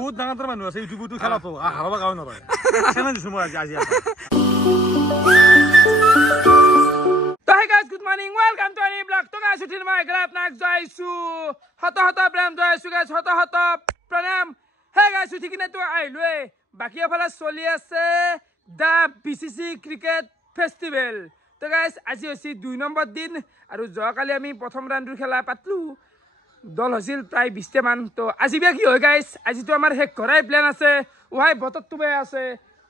বহুত ডাঙৰ মানুহ আছে ইউটিউবতো খেলাতো হাৰাব গাঁও নৰয় কেনে দিছো মই আজি তো hey guys good morning welcome to any blog তো গাইস উঠিল মই এগলা আপনাক জয়সু হত প্রেম জয়সু গাইস হত প্ৰণাম হে গাইস উঠি কিনে তো আইলোৱে বাকি এফালে চলি আছে দা বিসিসি ক্ৰিকেট ফেস্টিভেল তো গাইস আজি হৈছে 2 নম্বৰ দিন আৰু যোৱাকালি আমি প্ৰথম ৰাউণ্ডৰ খেলা পাতলু দল হৈছিল প্ৰায় 20 মান তো আজি বিয়া কি হয় গাইস আজি তো আমাৰ হেক কৰাই প্ল্যান আছে ওহাই বতৰটো বেয়া আছে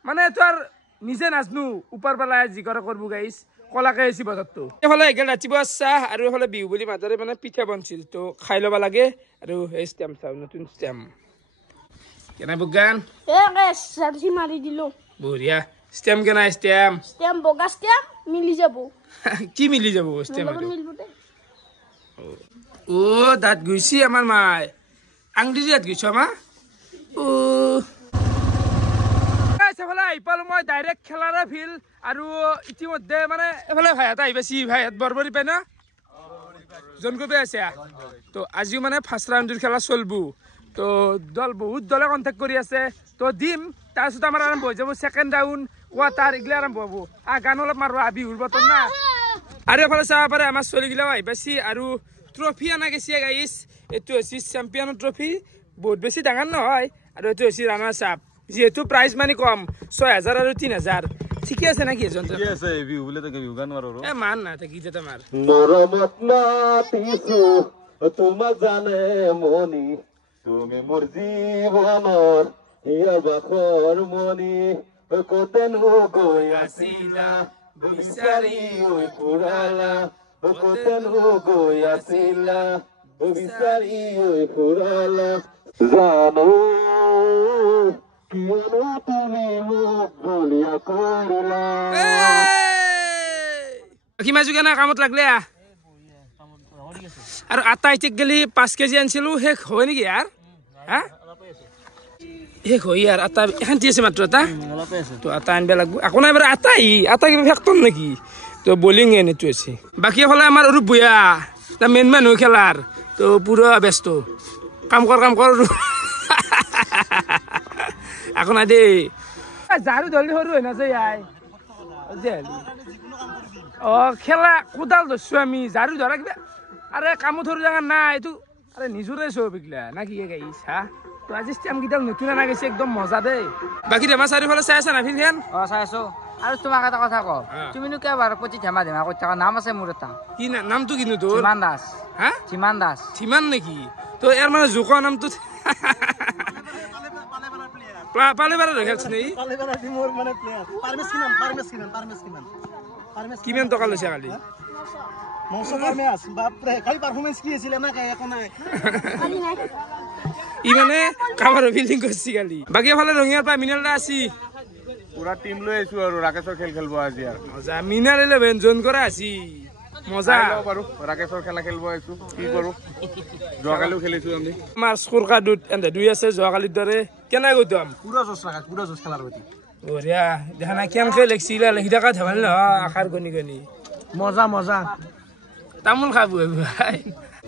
মানে তোৰ নিজে নাজনু ওপৰ পেলাই যি কৰে কৰবো গাইস কলাকে আছি বতৰটো এফালে এগেল ৰাতিপুৱা চাহ আৰু এফালে বিহু বুলি মাজৰে মানে পিঠা বনছিল তো খাই ল'ব লাগে আৰু এই ষ্টেম চাও নতুন ষ্টেম কেনা বুগান এ গাইস সাজি মারি দিলো বঢ়িয়া ষ্টেম কেনা ষ্টেম স্টেম বগা স্টেম মিলি যাব কি মিলি যাব ষ্টেম লগত মিলব দে ও দাঁত গৈছি আমাৰ মাই আংটি দাঁত গৈছ মা ও এফালে আহিপালো মই ডাইৰেক্ট খেলাৰে ফিল আৰু ইতিমধ্যে মানে এফালে ভাইহঁত আহি পাইছি ভাইহঁত বৰবৰী পাই না জনকবি আছে তো আজিও মানে ফাৰ্ষ্ট ৰাউণ্ডৰ খেলা চলবো তো দল বহুত দলে কণ্টেক্ট কৰি আছে তো দিম তাৰপিছত আমাৰ আৰম্ভ হৈ যাব ছেকেণ্ড ৰাউণ্ড কোৱাৰ্টাৰ এগিলা আৰম্ভ হ'ব গান অলপ মাৰো বিহুৰ বতৰ না আৰু এফালে চাব পাৰে আমাৰ ছোৱালীগিলাও আহি পাইছি আৰু ট্ৰফি আনা গৈছে গাইছ এইটো হৈছে চেম্পিয়নৰ ট্ৰফি বহুত বেছি ডাঙৰ নহয় আৰু এইটো হৈছে ৰাণাৰ চাপ যেহেতু প্ৰাইজ মানি কম 6000 আৰু 3000 ঠিকে আছে নাকি এজন ঠিকে আছে ভিউ বলে তো ভিউ গান মাৰো এ মান না থাকি যেতে মাৰ মৰমত মাতিছো তোমাক জানে মনি তুমি মোৰ জীৱনৰ হিয়া বাখৰ মনি কতেনো গৈ আছিলা বিচাৰি ঐ ফুৰালা কতেনো গৈ আছিলা বিচাৰি ঐ ফুৰালা জানো কিয়নো তুমি মোক বলিয়া কৰিলা কিমা যুগেনা কামত লাগলে আৰু আটা ইটেক গেলি 5 কেজি আনছিলো শেষ হয় নেকি ইয়াৰ হা শেষ হয় ইয়াৰ আটা এখন দি আছে মাত্ৰ এটা তো আটা আনব লাগব আকৌ নাই বাৰু আটা কিবা ফেক্টৰ নেকি তো বলিং এনেটো আছে বাকী এফালে আমাৰ অৰূপ ভূঞা তা মেইন মানুহ খেলাৰ তো পুৰা ব্যস্ত কাম কৰ আকৌ নাই দেই ঝাৰু ধৰি সৰু হৈ নাযায় আই খেলা কোদাল ধরছো আমি ঝাড়ু ধরা কিবা আরে কামো ধরু জায়গা না এইটো আরে নিজরে সব এগুলা না কি গাইছ হা তো আজি স্টেম কিডাল নতুন আনা গেছে একদম মজা দে বাকি রেমা চাৰিওফালে চাই আছা না ফিলহেন চাই আছো আৰু তোমাক এটা কথা কওঁ তুমিনো কেবাৰ প্ৰতি ধেমা কৰি থাকা নাম আছে মোৰ এটা কি নামটো কিনো তোৰ ধীমান দাস হা ধীমান দাস ধীমান নেকি তো ইয়াৰ মানে জোকা নামটো পালে বাৰে খেলছ নেকি কিমান টকা লৈছে কালি ই মানে কাবাৰ ফিল্ডিং কৰছি কালি বাকী এফালে ৰঙিয়াৰ পৰা মিনাল দা আছি পুৰা টিম লৈ আইছো আৰু ৰাকেশৰ খেল খেলব আজি আৰু মজা মিনাল 11 জোন কৰা আছি মজা বাৰু ৰাকেশৰ খেলা খেলব আইছো কি কৰো যোৱাকালিও খেলিছো আমি আমাৰ স্কোৰ কাৰ্ডত এন্ড দুই আছে যোৱাকালিৰ দৰে কেনে গৈ পুৰা জোছ ৰাখা পুৰা জোছ খেলাৰ প্ৰতি বঢ়িয়া দেখা নাই কেনেকৈ লেখিছিলা লেখি থকা ধেমালি নহয় আশাৰ গণি মজা মজা তামোল খাব ভাই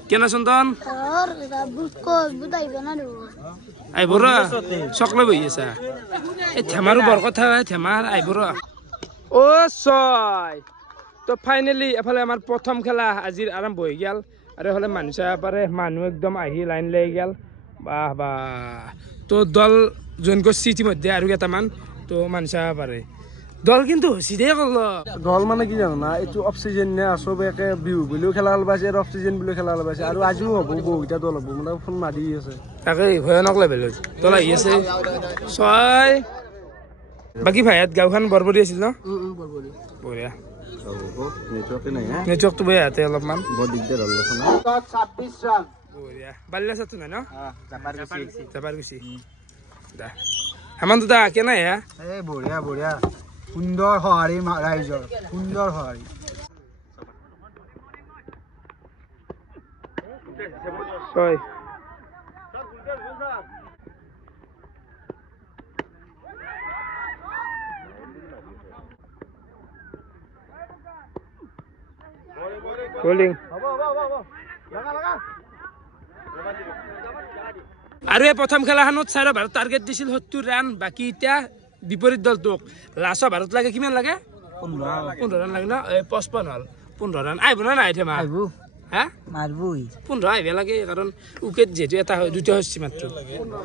কেনে চন্দন আহিব ৰ চকলে বহি আছা এই ধেমাৰো বৰ কথা ধেমাৰ আহিব ৰ অ ছয় তো ফাইনেলি এফালে আমাৰ প্ৰথম খেলা আজিৰ আৰম্ভ হৈ গেল আৰু এফালে মানুহ চাব পাৰে মানুহ একদম আহি লাইন লৈ গেল বাহ বাহ তো দল জইন কৰিছে ইতিমধ্যে আৰু কেইটামান তো মানুহ চাব পাৰে দল কিন্তু হৈছি দেই কল দল মানে কি জানো না এইটো অফ চিজন নে চবে একে বিহু বুলিও খেলা পাইছে আৰু অফ চিজন বুলিও খেলা পাইছে আৰু আজিও হ'ব বহুকেইটা দল হ'ব মানে ফোন মাৰি আছে তাকে ভয়ানক লেভেলত দল আহি আছে ছয় বাকী ভাইয়াত গাঁওখন বৰবৰী আছিল ন বঢ়িয়া নেটৱৰ্কটো বেয়া ইয়াতে অলপমান বৰ দিগদাৰ হ'ল 26 ৰান বঢ়িয়া বাল্লা চাতো নাই ন জাপাৰ গুচি দা হেমন্ত দা কেনে এ বঢ়িয়া বঢ়িয়া সুন্দৰ সঁহাৰি ৰাইজৰ সুন্দৰ সঁহাৰি ছয় বলিং আৰু এই প্ৰথম খেলাখনত 4 অভাৰত টাৰ্গেট দিছিল 70 ৰান বাকি এতিয়া বিপৰীত দলটোক লাষ্ট অভাৰত লাগে কিমান লাগে 15 ৰান লাগে ন 55 হল 15 ৰান আহিব না নাই থেমা আহিব হা মাৰবই 15 আহিব লাগে কাৰণ উইকেট যেটো এটা দুটা হচ্ছে মাত্ৰ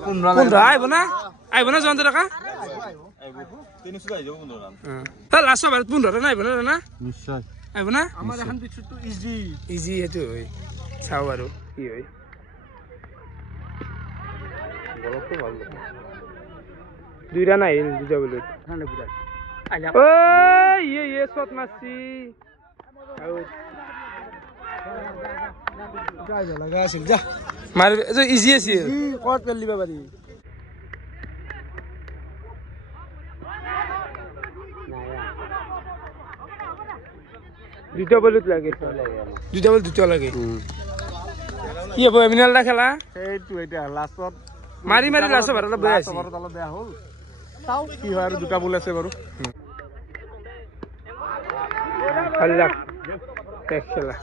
15 আহিব না জয়ন্ত টকা তা লাষ্ট অভাৰত 15 ৰান আহিব না নিশ্চয় আহিব না আমাৰ এখন পিছতো ইজি হেতু হয় চাও আৰু কি হয় বলটো ভাল দুই রান আহিল দুটা বলত ওই ইয়ে শট মারছি আউট লগা আছিল যা মার ইজি আছিল কত পেল দিবা পাৰি দুটা বলত লাগে দুটা বল দুটা লাগে কি হব এমিনালটা খেলা সেইটো এটা লাষ্টত মারি লাষ্ট অভাৰত অলপ বেয়া আছে অলপ বেয়া হ'ল চাও কি হয় আৰু দুটা বল আছে বাৰু আল্লাহ খেলা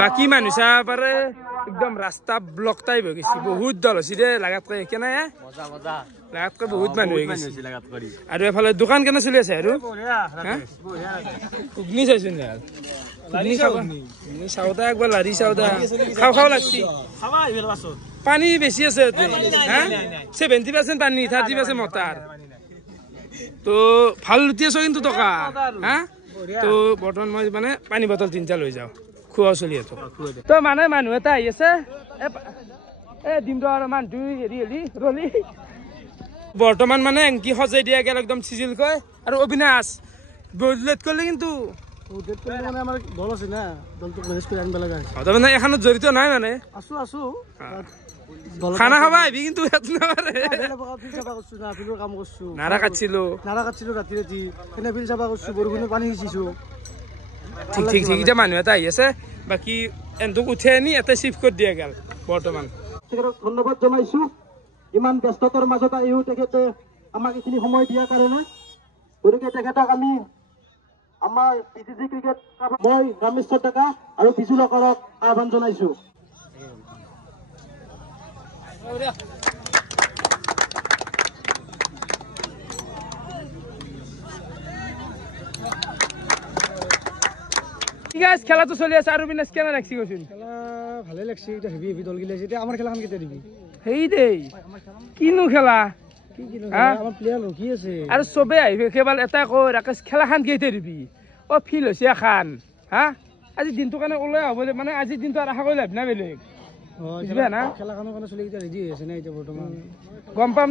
বাকি মানুহ চাব পাৰে একদম ৰাস্তা ব্লক টাইপ হৈ গৈছে বহুত দল হৈছে দে লাগাতকৈ কেনে লাগাতকৈ বহুত মানুহ হৈ গৈছে আৰু এফালে দোকান কেনে চলি আছে আৰু ঘুগনি চাইছো নে চাওদা একবাৰ লাৰি চাওদা খাও লাগছি পানী বেছি আছে 70% পানী 30% মটাৰ তো ভাল লুটি আছো কিন্তু টকা হা তো বৰ্তমান মই মানে পানী বটল 3টা লৈ যাওঁ খোৱা চলি আছো তো মানে মানুহ এটা আহি আছে দিনটো আৰু মানুহটো হেৰি ৰলি বৰ্তমান মানে এংকি সজাই দিয়া গেল একদম চিজিলকৈ আৰু অবিনাশ বদলেট কৰিলে কিন্তু মানে আমাৰ দল আছে না দলটোক মেনেজ কৰি আনিব লগা আছে তাৰমানে এখনত জড়িত নাই মানে আছো খানা খাবা আহিবি কিন্তু কাম করছো নাৰা কাটছিলো ৰাতি এনে বিল চাফা কৰছো বৰষুণে পানী সিঁচিছো ঠিক এতিয়া মানুহ এটা আহি আছে বাকি এন্তক উঠে আনি এটা শিফট কৰি দিয়া গেল বৰ্তমান ধন্যবাদ জনাইছো ইমান ব্যস্ততাৰ মাজত আহিও তেখেতে আমাক এইখিনি সময় দিয়াৰ কাৰণে গতিকে তেখেতক আমি আমাৰ পিটিজি ক্ৰিকেট মই ৰামেশ্বৰ ডেকা আৰু বিজু লকাৰক আহ্বান জনাইছো খেলাটো চলি আছে আৰু বিনাশ কেনে লাগছি কৈছোন খেলা ভালে লাগছে এটা হেভি দল গিলাইছে এতিয়া আমাৰ খেলাখন কেতিয়া দিবি সেই দেই কিনো খেলা আমাৰ প্লেয়াৰ ৰখি আছে আৰু চবে আহিবে কেৱল এটা কয় ৰাকেশ খেলাখান কেইটা দিবি ফিল হৈছে এখন হা আজি দিনটো কাৰণে ওলাই হ'ব মানে আজিৰ দিনটো আশা কৰি লাভ নাই বেলেগ খেলাখনৰ কাৰণে চলি এতিয়া ৰেডি হৈ আছে না এতিয়া বৰ্তমান গম পাম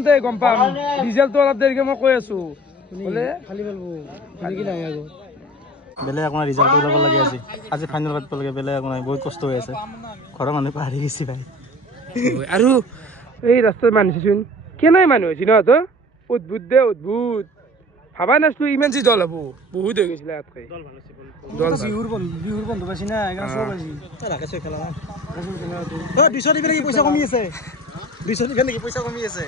ডিজেলটো অলপ দেৰিকে মই কৈ আছো খালি পেলব কি নাই আগত বেলেগ আপোনাৰ ৰিজাল্ট ওলাব লাগে আজি ফাইনেল পাতিব লাগে বেলেগ আপোনাৰ বহুত কষ্ট হৈ আছে ঘৰৰ মানুহ পাহৰি গৈছে ভাই আৰু এই ৰাস্তাত মানুহচোন কেনে মানুহ হৈছে ন তো অদ্ভুত ভাবা নাছিলো ইমান যি দল হব বহুত হৈ গৈছিলে ইয়াতকৈ বিহুৰ বন্ধু পাইছি না চব পাইছি খেলা 200 দিবি নেকি পইচা কমি আছে 200 দিবি নেকি পইচা কমি আছে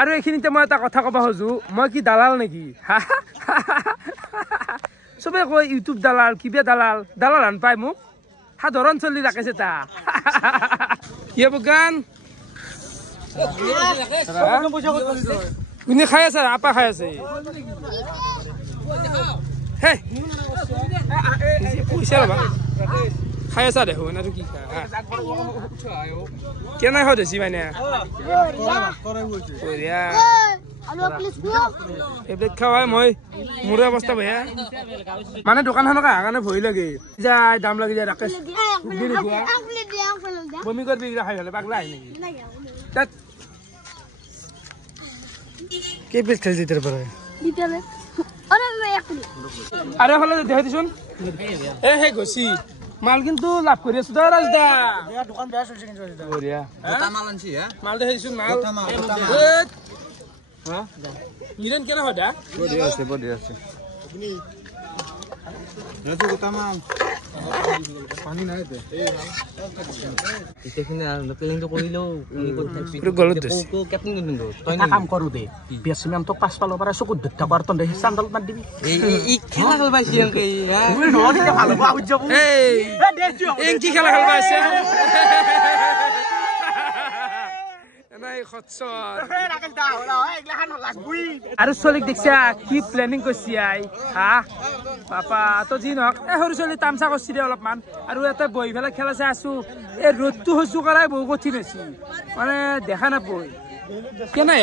আৰু এইখিনিতে মই এটা কথা ক'ব খোজো মই কি দালাল নেকি চবে কয় ইউটিউব দালাল কিবা দালাল হান পায় মোক সাধাৰণ চলি ৰাখিছে তা কি বগান কোনে খাই আছে আপা খাই আছে হে পইচা ৰবা খাই আছা দেখোন আৰু কি খা কেনে হয় দেছি মানে এইবিলাক খাৱাই মই মোৰ অৱস্থা বেয়া মানে দোকানখনক অহাৰ কাৰণে ভয় লাগে যায় দাম লাগি যায় ৰাকেশ বমি কৰবি খাই হলে পাগলা আহি নেকি কেই প্লেট খাইছি তাৰ পৰা আৰু এফালে দেখাই দিছোন সেই গছি মাল কিন্তু লাভ কৰি আছো দা ৰাজদা দোকান বেয়া চলিছে কিন্তু বঢ়িয়া মাল দেখাই দিছোন মাল হিৰেন কেনে হয় দা বঢ়িয়া আছে পানী নাই কাম কৰো দে বেটছমেন তোক 5 পালৰ পৰা চকুত ধুত্তা কৰাৰ তন্দে চান্দাল মাৰ দিবি খেলা খেল পাইছি কি খেলা খেল পাইছে নাই খচ্চৰ আৰু চলিক দেখিছা কি প্লেনিং কৰিছি আই হা পাপা তো যি নহওক এই সৰু ছোৱালী তামচা কৰিছি দে অলপমান আৰু ইয়াতে বহি পেলাই খেলা চাই আছো এই ৰ'দটো সহ্য কৰাই বহু কঠিন হৈছে মানে দেখা নাপায় কেনে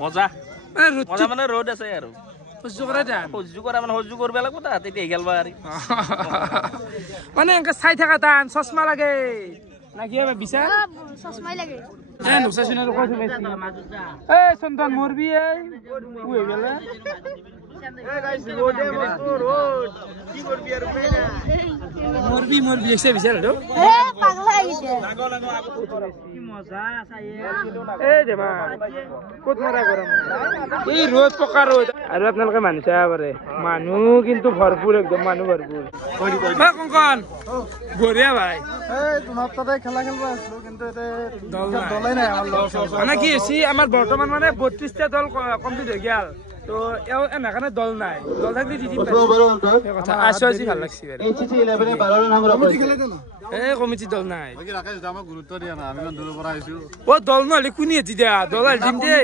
মজা মানে ৰ'দটো মানে ৰ'দ আছে আৰু সহ্য কৰাই টান সহ্য কৰা মানে সহ্য কৰিব লাগিব তা তেতিয়া খেলবা আৰু মানে এনেকে চাই থকা টান চশমা লাগে না কি হবে বিচাৰ চশমাই লাগে নুচা চিনা কৈ শুনাইছি এই চন্দন মৰবি এই উই গেলে মৰবি এসে বিচাৰ আৰু এ পাগলা আহিছে এই দেমা ক'ত মৰা গৰম এই ৰ'দ পকা ৰ'দ আৰু আপোনালোকে মানুহ চাব পাৰে মানুহ কিন্তু ভৰপুৰ একদম মানুহ ভৰপুৰ কংকন বঢ়িয়া ভাই তোমাৰ তাতে খেলা খেলবা আছিলো কিন্তু দল নাই। দলেই নাই আমাৰ লগ মানে কি হৈছে আমাৰ বৰ্তমান মানে 32টা দল কমপ্লিট হৈ গেল তো এও এনে দল নাই দল থাকলে দি দিম কথা আছো আজি ভাল লাগছে HCC 11 12 নম্বৰ এই কমিটি দল নাই ৰাকেশ আমাক গুৰুত্ব দিয়া না আমি দূৰৰ পৰা আহিছো ও দল নহলে কোনে এটি দিয়া দল দিম দে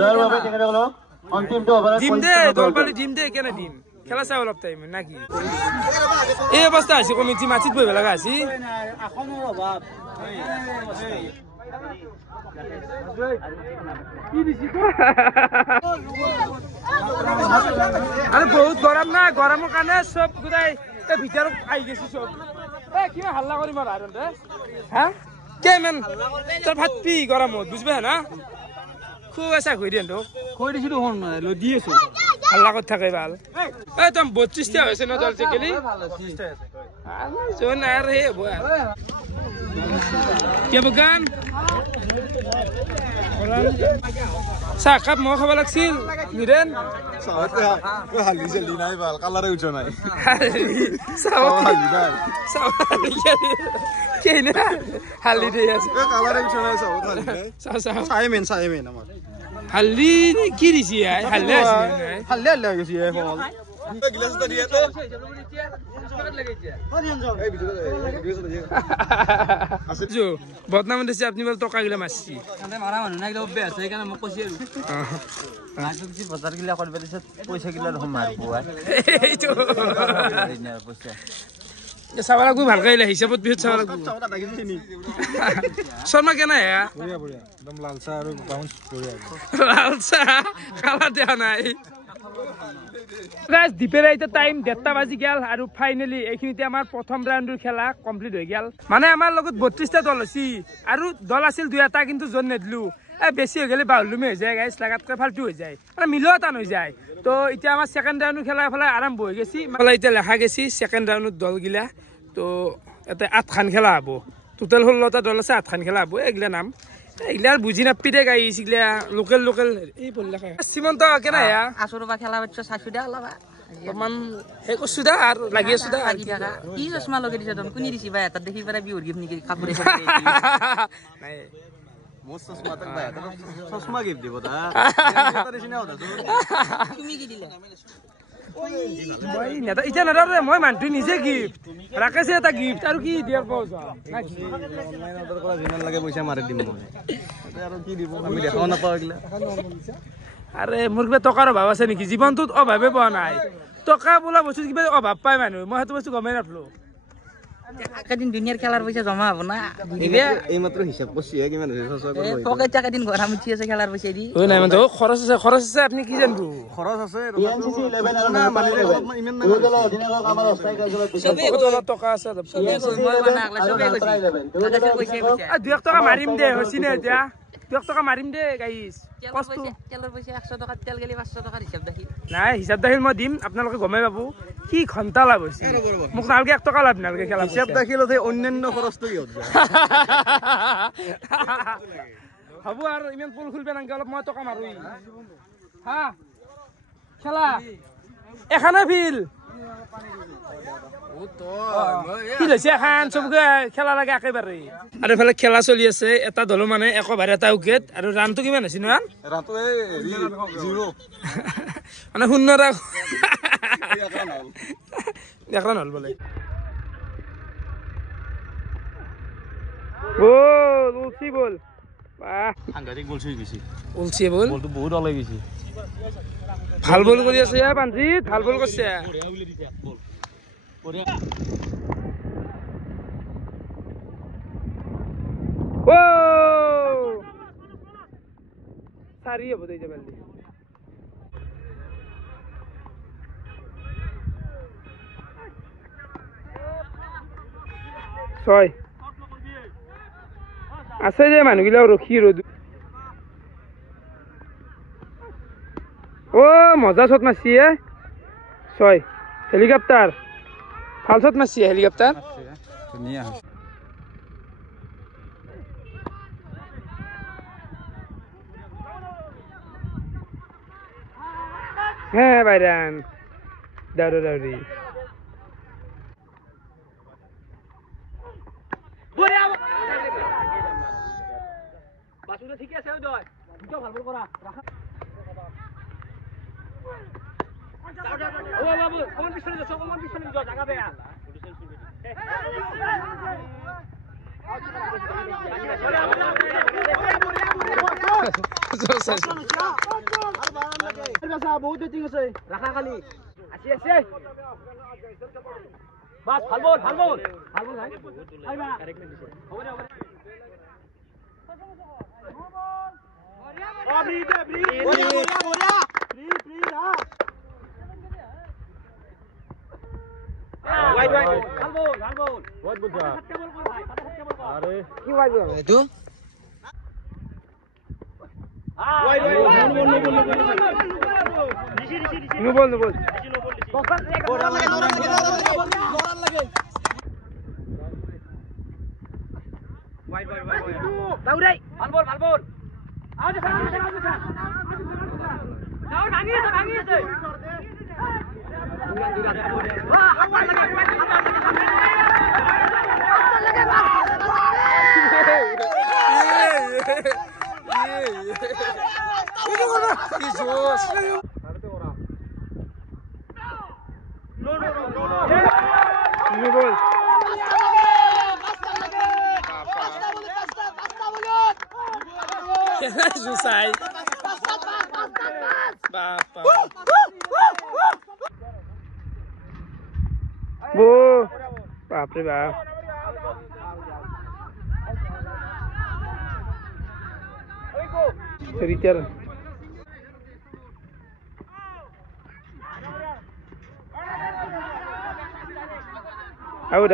জয়ৰ বাবে তেখেতসকলক অন্তিমটো অভাৰত দিম দে দল পালি দিম দে কেনে দিম খেলা চাই অলপ টাইম নাকি এই অৱস্থা আছে কমিটি মাটিত বহিব লগা আছে আরে বহুত গরম না গরমের কারণে সব গোটাই ভিতর আই গেছি সব কিমান হাল্লা কৰিম আৰু আইৰণ হা কেমান তোৰ ভাত পি গৰমত বুঝবে না খুব আশা কৰি দিয়ে কৈ দিছিলো শুন লদি আছো হাল্লা কৰি থাকে ভাল এই তম 32টা হৈছে ন দল গেলি জোন আৰু হে হ'ব কে বগান চাহ কাপ মই খাব লাগছিল নিৰেন হালি জলদি নাই ভাল কালাৰে উঠা নাই হালি দে আছে কালাৰে উঠা নাই চাইমেন আমাৰ হালি কি দিছি হালি আছে হালি হালি হৈ গৈছে এই ফল গিলাস এটা দিয়ে তো বদনাম দিছে আপনি বলে টকা গিলা মারছি মাৰা মানুহ নাই অভ্যাস আছে সেইকাৰণে মই কৈছি আৰু বজাৰ গিলা কৰিব দিছে পইচা গিলা দেখোন মাৰিব এইটো চাব লাগব ভালকে হিচাপত বিহুত চাব লাগব শৰ্মা কেনে একদম লাল চাহ আৰু বাউন্স বঢ়িয়া লাল চাহ খালা দিয়া নাই গাইজ দিপেৰা এতিয়া টাইম 1:30 বাজি গেল আৰু ফাইনেলি এইখিনিতে আমাৰ প্ৰথম ৰাউণ্ডৰ খেলা কমপ্লিট হৈ গেল মানে আমাৰ লগত 32টা দল আছে আৰু দল আছিল 2টা কিন্তু জন নেদলু বেছি হৈ গেলে বাহুলুমে হৈ যায় গাইজ লাগাতকৈ ফাল্টু হৈ যায় মানে মিলোৱা টান হৈ যায় তো এতিয়া আমাৰ ছেকেণ্ড ৰাউণ্ডৰ খেলা এফালে আৰম্ভ হৈ গেছি মানে এতিয়া লেখা গেছি ছেকেণ্ড ৰাউণ্ডত দলগিলা তো ইয়াতে 8খান খেলা হ'ব টোটেল 16টা দল আছে 8খান খেলা হ'ব এইগিলা নাম এইগিলা বুজি নাপি দে গাইছ এইগিলা লোকেল এই বললা শ্ৰীমন্ত কেনে আছো ৰবা খেলা বাচ্চা চাইছো দে অলপ অকমান সেই কৈছো দা আৰু লাগি আছো দা কি চশমা লগাই দিছে তখন কোনে দিছি বা এটা দেখি পেলাই বিহুৰ গিফ্ট নেকি কাপোৰ নাই মোৰ চশমা তাক বাই চশমা গিফ্ট দিব তা তুমি কি দিলা এতিয়া নাদাৰে মই মানুহটো নিজে গিফ্ট ৰাকেশে এটা গিফ্ট আৰু কি দিয়াৰ পাওঁ অনলাইন অৰ্ডাৰ কৰা যিমান লাগে পইচা মাৰি দিম মই আৰু কি দিব আমি দেখাও নাপাওঁ এইগিলা আৰে মোৰ কিবা টকাৰ অভাৱ আছে নেকি জীৱনটোত অভাৱে পোৱা নাই টকা বোলা বস্তু কিবা অভাৱ পায় মানুহ মই সেইটো বস্তু গমেই নাপালো একেদিন দুনিয়াৰ খেলাৰ পইচা জমা হ'ব না দিবে এই মাত্ৰ হিচাপ কৰিছে কিমান হৈছে তোক এতিয়া একেদিন ঘৰ মুঠি আছে খেলাৰ পইচা দি ঐ নাই মানে খৰচ আছে আপুনি কি জানিব খৰচ আছে HCC 11 আৰু মানিলে দলৰ অধিনায়ক আমাৰ অস্থায়ী কাৰ্যালয়ত অলপ টকা আছে মই মানে আগলা চবে কৈছে পইচা 2 টকা মাৰিম দে হৈছে নে এতিয়া 2 টকা মাৰিম দে গাইছ তেলৰ পইচা 100 টকা তেল গেলি 500 টকাৰ হিচাপ দেখি নাই হিচাপ দাখিল মই দিম আপোনালোকে গমেই পাব কি ঘণ্টা লাভ হৈছে মোক নালগে 1 টকা লাভ নালগে খেলা হিচাপ দাখিলতে অন্যান্য খৰচটো কি হ'ব হ'ব আৰু ইমান পুল খুলবে নাংগে অলপ মই টকা মাৰো হা খেলা এখানে ফিল কি লৈছে এখন চবকে খেলা লাগে একেবাৰে আৰু এফালে খেলা চলি আছে এটা দল মানে 1 অভাৰ এটা উইকেট আৰু ৰানটো কিমান আছে ন ৰাতো এই 0 মানে 0 ৰান একৰান হল বোলে বল উঠি বল বাহ সাংঘাতিক বল চুই গৈছে উলছে বল বলটো বহুত ওলাই গৈছে ভাল বল কৰি আছে পাঞ্জিত ভাল বল কৰিছে ও সাৰি হবো দেই যাবেন ছয় আছে যে মানুহগিলাও ৰখি ৰ'দ ও মজা শট মারছি ছয় হেলিকপ্টার ভাল শট মারছি হেলিকপ্টার ধুনীয়া হ্যাঁ বাইরান দাউরি দাউরি ঠিক আছে ভাল বল করা ও বাবু কোন পিছনে যাও কোন পিছনে যাও জায়গা বেয়া বহুত বেটিং আছে রাখা খালি আসি আসি বাস ভাল বল ভাল বল ভাল বল ভাই আইবা হবে হবে Susai. Bapak. Bu, bapak bap. Richer. Out.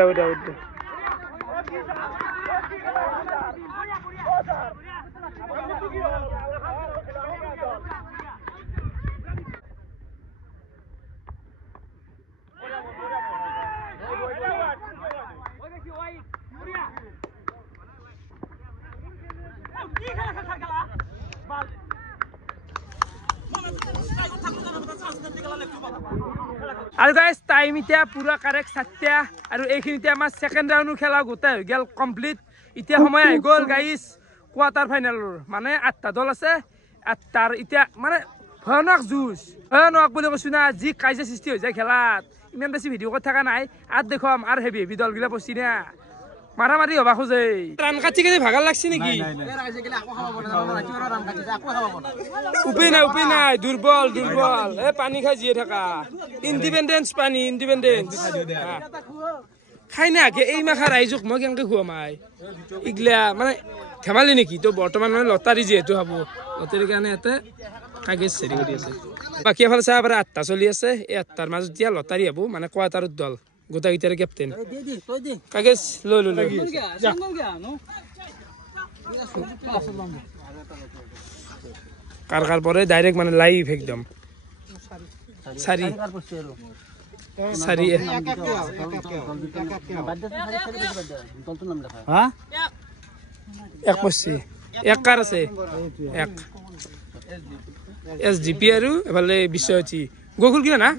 আৰু গাইস টাইম ইতিয়া পুৰা কাৰেক্ট 7টা আৰু এইখিনিতে আমাৰ সেকেন্ড ৰাউন্ডৰ খেলা গোটাই হৈ গেল কমপ্লিট ইতিয়া সময় আহি গল গাইস কোয়ার্টার ফাইনালৰ মানে 8টা দল আছে 8টাৰ ইতিয়া মানে ভয়ানক যুঁজ ভয়ানক বুলি কৈছো না যি কাইজা সৃষ্টি হৈ যায় খেলাত ইমান বেছি ভিডিও কৰি থকা নাই আৰু দেখম আৰু হেভি দলগিলা পছি না মারামারি হবা খোঁজে রান কাটি কেজি ভাগার লাগছে নাকি উপায় নাই দুর্বল এ পানী খাই জিয়ে থাকা ইন্ডিপেন্ডেন্স পানী ইন্ডিপেন্ডেন্স খাই না এই মাখা রাইজক মই কেনেকে খুৱামাই ইগলা মানে ধেমালি নেকি তো বৰ্তমান মানে লটাৰি যেহেতু হব লটাৰিৰ কাৰণে এতে কাগজ চেৰি কৰি আছে বাকী এফালে চাহ পৰা 8টা চলি আছে এই 8টাৰ মাজত দিয়া লটাৰি হব মানে কোয়াৰ্টাৰৰ দল গোটাইটার ক্যাপ্টেন কাগজ লো কার পরে ডাইরেক্ট মানে লাইভ একদম সারি এক পড়ছি এক কার আছে এক SGP আৰু এফালে বিশ্বজি গোকুল কিনা না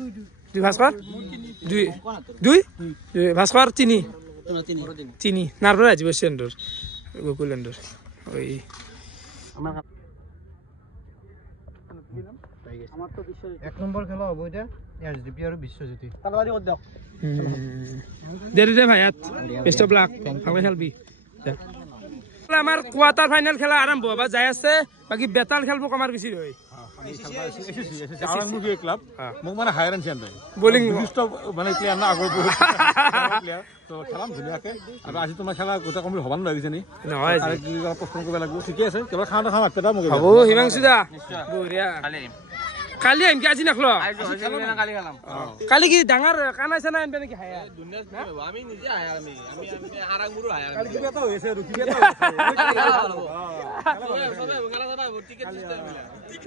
দুই ভাস্কর দুই ভাস্কর তিনি নারপরে আজি বসে এন্ডর গোকুল এন্ডর ওই এক নম্বর খেলা হবো এটা SGP আর বিশ্বজ্যোতি দেরি দে ভাইয়াত বেস্ট অফ লাক ভালকে খেলবি আমাৰ কোৱাৰ্টাৰ ফাইনেল খেলা আৰম্ভ হবা যাই আছে বাকি বেতাল খেলব কমাৰ গুছি হৈ আৰাংমুখী ক্লাব মোক মানে হায়াৰ এণ্ড চেণ্টাৰ বলিং বিশিষ্ট মানে প্লেয়াৰ না আগৰ বহুত প্লেয়াৰ তো খেলাম ধুনীয়াকে আৰু আজি তোমাৰ খেলা গোটা কমপ্লিট হ'ব নালাগিছে নি নহয় আৰু কি প্ৰশ্ন কৰিব লাগিব ঠিকে আছে কেৱল খাওঁতে খাওঁ পেটা মোক হ'ব হিমাংশু দা বঢ়িয়া কালি আহিম কি আজি নাখলো কালি কি ডাঙৰ কানা চানা আনবে নেকি হায়া আমি নিজে আহে আমি আৰাংমুৰু আহে কালি কিবা এটা হৈছে আৰু কিবা এটা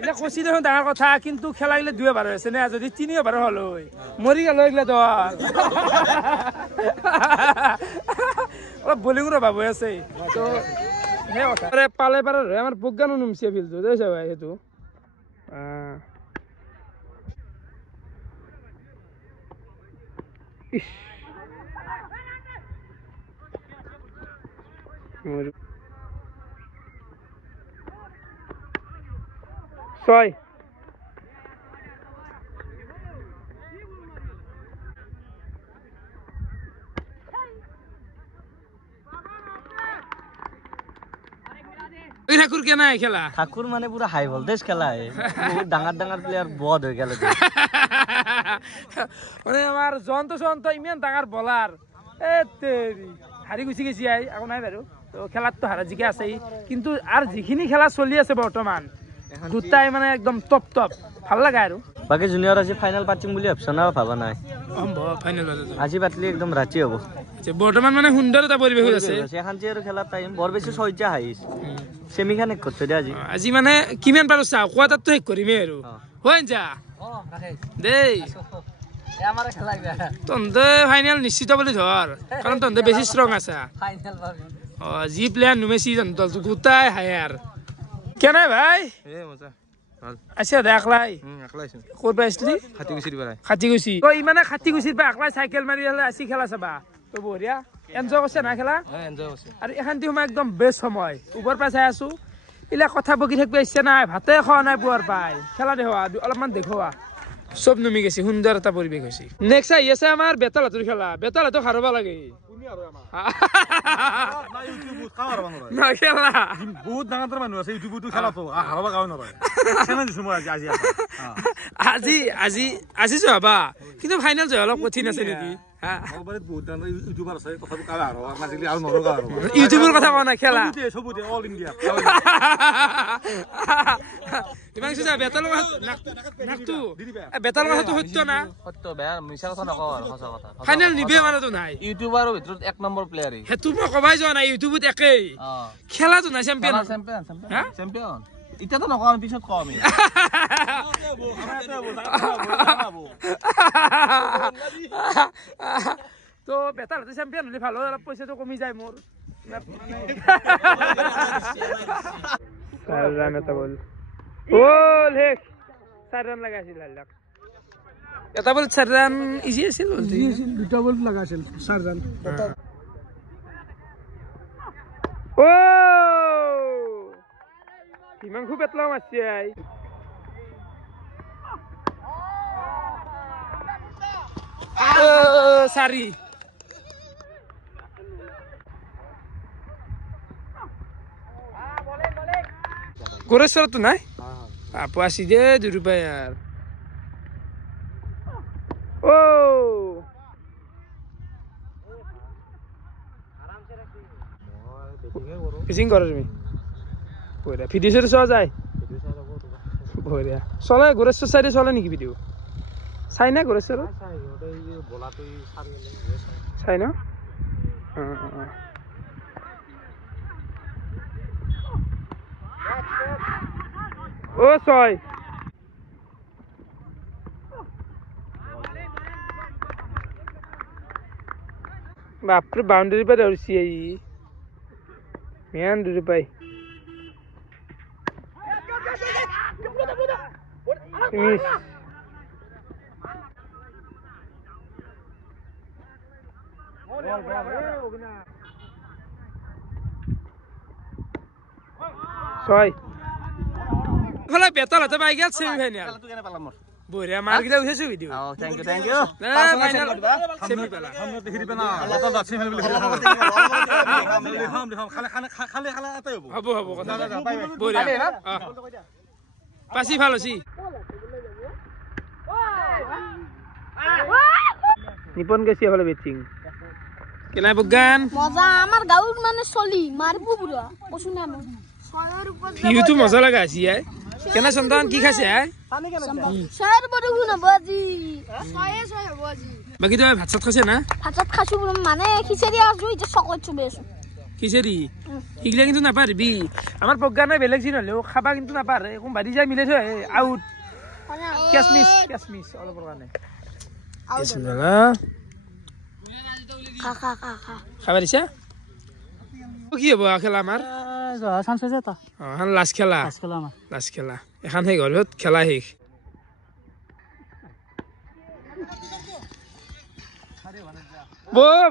এটা কৈছি দেখোন ডাঙৰ কথা কিন্তু খেলা গিলে 2 বাৰ হৈছে নে যদি 3 বাৰ হল মৰি গেল এইগিলা তো অলপ বলিঙৰ ভাব হৈ আছে তো সেই কথা পালে পারে আমার প্রজ্ঞানো নুমছে ফিলতো দেখিছা ভাই সেইটো ছয় ঠাকুর কে নাই খেলা ঠাকুর মানে পুরা হাই ভোল্টেজ খেলা বহুত ডাঙৰ ডাঙৰ প্লেয়াৰ বদ হৈ গেল মানে আমাৰ জন্ত জন্ত ইমান ডাঙৰ বলাৰ এ তেৰি হাৰি গুছি গেছি আই আকৌ নাই বাৰু তো খেলাত তো হাৰা জিকে আছে কিন্তু আৰ যিখিনি খেলা চলি আছে বৰ্তমান দুটাই মানে একদম টপ টপ ভাল লাগে আৰু বাকি জুনিয়ৰ আজি ফাইনেল পাতিম বুলি ভাবছ না ভাবা নাই সম্ভৱ ফাইনেল আজি পাতলি একদম ৰাতি হ'ব বৰ্তমান মানে সুন্দৰ এটা পৰিৱেশ হৈ আছে এখান আৰু খেলা টাইম বৰ বেছি 6টা হাইছ সেমিখান এক কৰতে দে আজি আজি মানে কিমান পাৰো চাও কোৱাটাত তো এক কৰিমে আৰু হয় যা দেই আমাৰ খেলা তন্দে ফাইনেল নিশ্চিত বুলি ধৰ কাৰণ তন্দে বেছি ষ্ট্ৰং আছে ফাইনেল পাবি জি প্লেয়াৰ নুমেছি দল গোটাই হায়াৰ কেনে ভাই এ মজা আচ্ছা দেখলাই আকলাইছো ক'ত পাইছিলি খাতি গুছি দিবা খাতিগুছি তো ইমানে খাতিগুছিৰ পৰা আকলাই চাইকেল মাৰি হলে আসি খেলা চাবা তো বঢ়িয়া এনজয় কৰিছে না খেলা এনজয় কৰিছে আৰু এখানটি সময় একদম বেষ্ট সময় ওপৰ পৰা চাই আছো ইলা কথা বকি থাকিব ইচ্ছা নাই ভাতে খোৱা নাই পুৱাৰ পাই খেলা দেখুৱা অলপমান দেখুৱা সব নুমি গেছি সুন্দৰ এটা পৰিৱেশ হৈছে নেক্সট আহি আছে আমাৰ বেতালহাটৰ খেলা বেতালহাটক হাৰবা লাগে না খেলা বহুত ডাঙৰ মানুহ আছে ইউটিউবতো খেলাতো হাৰাব গাঁও নৰয় কেনে দিছো মই আজি আজি আজি আজি যাবা কিন্তু ফাইনেল যায় অলপ কঠিন আছে নেকি বহুত ডাঙৰ ইউটিউবাৰ আছে কথাটো কালে হাৰাব নাজিলি আৰু নৰগা আৰু ইউটিউবৰ কথা কোৱা নাই খেলা সবুতে অল ইণ্ডিয়া হিমাংশু যা বেতালৰ নাকটো বেতালৰ কথাটো সত্য না সত্য বেয়া মিছা কথা নকওঁ আৰু সঁচা কথা ফাইনেল নিবে মানেতো নাই ইউটিউবাৰৰ ভিতৰত 1 নম্বৰ প্লেয়াৰ সেইটো মই কবাই যোৱা নাই ইউটিউবত একেই খেলাটো নাই চেম্পিয়ন চেম্পিয়ন ইতিয়াতো নকওঁ আমি পিছত কওঁ আমি তো বেটাৰ হাতে চেম্পিয়ন হলে ভাল হয় অলপ পইচাটো কমি যায় মোৰ ৰান এটা বল বল হেক 4 ৰান লাগাইছিল লাখ এটা বল 4 ৰান ইজি আছিল দুটা বল লাগাইছিল 4 ৰান ও কিমান খুব পেটলা মারছে আই সারি গোরেশ্বর তো নাই আপু আসি দে 2 রুপিয়া यार ও ফিশিং করো তুমি বঢ়িয়া ভিডিঅ' চিডিঅ' চোৱা যায় বঢ়িয়া চলে গোৰেশ্বৰ চাইডে চলে নেকি ভিডিঅ' চাই না গোৰেশ্বৰ চাই ন ও ছয় বাপৰে বাউণ্ডেৰীৰ পৰা ধৰিছি man 2 ৰুপিয়া Finish. Sorry. Kalau betal atau baik ya semi final. বঢ়িয়া মাৰ কিটা উঠাইছো video' thank you final semi পেলা হ'ব হ'ব কথা বঢ়িয়া পাছি ভাল হৈছি নিপন গেছি হলে বেচিং কেলাই বগান মজা আমার গাঁৱৰ মানে চলি মারবো পুরা কছু না মই ভিউটো মজা লাগা আছে আই কেনা সন্তান কি খাইছে আই ছয়ের বড় গুনা বাজি ছয়ে বাজি বাকি তো ভাত সাত খাইছে না ভাতত খাসু মানে খিচেরি আছো এটা চকলেট চুবে আছো খিচেরি ইগলা কিন্তু নাপারবি আমার বগানে বেলেগ জিন হলেও খাবা কিন্তু নাপারে কোন বাড়ি যাই মিলে থৈ আউট কেসমিস অলপ কাৰণে বিসমিল্লাহ খা খা খা খা খাবা দিছা কি হ'ব খেলা আমাৰ চান্স আছে তা এখন লাষ্ট খেলা লাষ্ট খেলা এখন শেষ হ'ল খেলা শেষ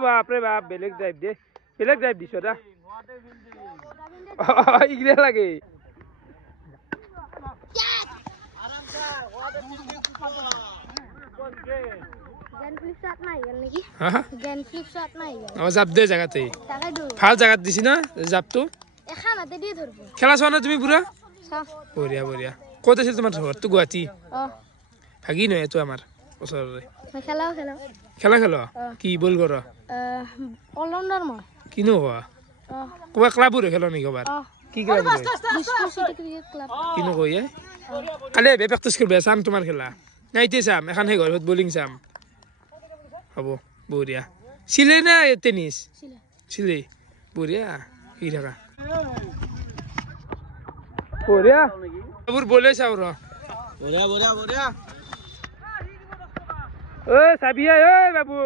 বাপৰে বাপ বেলেগ ড্ৰাইভ দিছ দা ইগলে লাগে গেন ফ্লিপ শট নাই গেল নেকি গেন ফ্লিপ শট নাই গেল জাপ দে জাগাতে তাকে দু ভাল জাগাত দিছি না জাপটো এখন হাতে দিয়ে ধরবো খেলা চোৱা না তুমি পুৰা সাফ বঢ়িয়া বঢ়িয়া ক'ত আছিল তোমাৰ ঘৰটো গুৱাহাটী অ ভাগি নহয় এইটো আমাৰ ওচৰৰে মই খেলাও খেলা কি বল কৰ অলৰাউন্ডাৰ মই কিনো হোৱা অ ক'ৰবাত ক্লাবৰে খেল নেকি ক'ৰবাত অ কি ক্লাব ডিসকো সিটি ক্ৰিকেট ক্লাব কিনো কৈ কালি প্ৰেক্টিচ কৰিব চাম তোমাৰ খেলা নাইতে চাম এখন সেই ঘৰত বলিং চাম হ'ব বঢ়িয়া চিলে না টেনিছ চিলে বঢ়িয়া কি থাকা বঢ়িয়া এইবোৰ বলে চাওঁ ৰ ঐ চাবি ঐ বাবু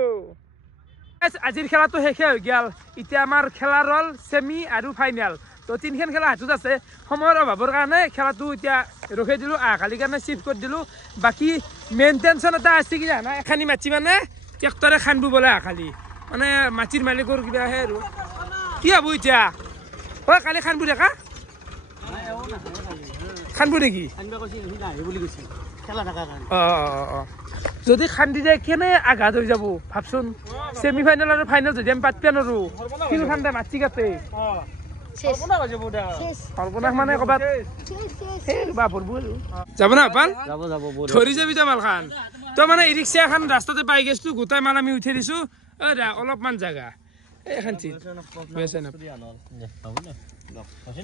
আজিৰ খেলাটো শেষে হৈ গ'ল এতিয়া আমাৰ খেলা ৰল ছেমি আৰু ফাইনেল তো তিনিখন খেলা হাতত আছে সময়ৰ অভাৱৰ কাৰণে খেলাটো এতিয়া ৰখাই দিলোঁ কালিৰ কাৰণে চিফ্ট কৰি দিলোঁ বাকী মেইন টেনশ্যন এটা আছে কি জানা এখানি মাটি মানে ট্ৰেক্টৰে খান্দিব বোলে খালি মানে মাটিৰ মালিকৰ কিবা আহে আৰু কি হ'ব এতিয়া ঐ কালি খান্দিব দেখা খান্দিব নেকি অঁ যদি খান্দি যায় কেনে আঘাত হৈ যাব ভাবচোন ছেমি ফাইনেল আৰু ফাইনেল যদি আমি পাতিব নোৱাৰোঁ কিন্তু খান্দে মাটি কাটে সৰ্বনাশ মানে ক'ৰবাত যাব না পাল ধৰি যাবি তই মাল খান তই মানে ই ৰিক্সা এখন ৰাস্তাতে পাই গৈছো গোটাই মাল আমি উঠাই দিছো অলপমান জাগা এখন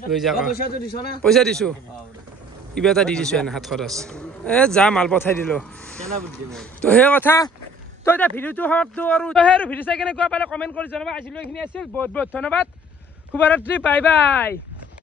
লৈ যা পইচা দিছো কিবা এটা দি দিছো এনে হাত খৰচ যা মাল পঠাই দিলো তো সেই কথা তই এতিয়া ভিডিঅ'টো সমাপ্ত আৰু তই আৰু ভিডিঅ' চাই কেনেকুৱা পালে কমেণ্ট কৰি জনাবা আজিলৈ এইখিনি আছিল বহুত বহুত ধন্যবাদ শুভৰাত্ৰি বাই বাই